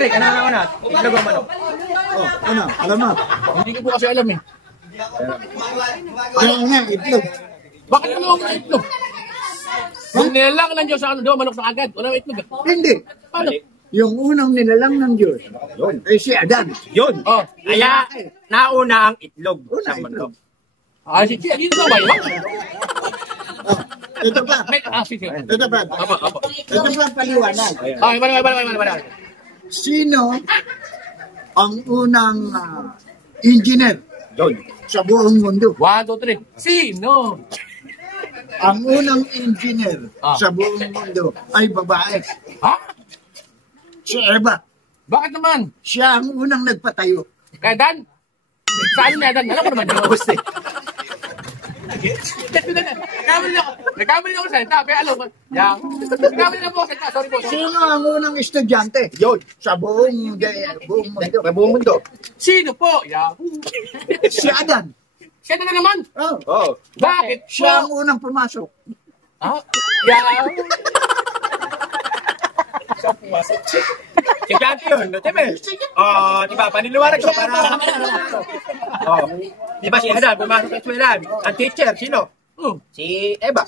Rick, ano na una? Itlog o manok? Oh, ano? Alam mo? Hindi ko po kasi alam eh. Yung nga, itlog. Bakit ano ang itlog? Yung nilalang ng Diyos sa ano daw, manok na agad. Wala itlog. Hindi. Paano? Yung unang nilalang ng Diyos. Eh si Adan. Yun. Oh. Kaya, nauna ang itlog sa Una manok. Ah, si Chia, dito ba yun? Oh, ito pa. Sige. Ito pa. Apo. Ito pa paliwanag. Ah, iba. Sino ang unang engineer Yun. sa buong mundo? 1, 2, 3. Sino? Ang unang engineer sa buong mundo ay babae. Ha? Si Eva. Bakit naman? Siya ang unang nagpatayo. Kaya Dan? Saan na Dan? Alam ko naman yung host eh. Nagkamali ako sa salita. Kaya alam ko. Nagkamali na po sa salita. Sorry po. Sino ang unang estudyante? Yun. Sa buong mundo. Sa buong mundo. Sino po? Yahoo! Si Adan. Siya na naman. Oh. Oh. Bakit Siya ang po? unang pumasok. Ah? Yahoo! Si Blanco yun, no? Diba? Oh, diba? Paniliwanag ko para... Oh. Diba si Adan, pumasok sa eskwelahan. Ang teacher, sino? Si Eva.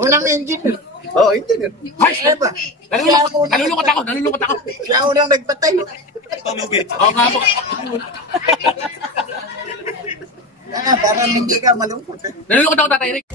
Unang engineer. Oh, engineer. Ay, Eva! Nalulungkot ako. Siya ang unang nagpatayo. Oo nga po. Para hindi ka malungkot. Nalulungkot ako, Tatay Rick.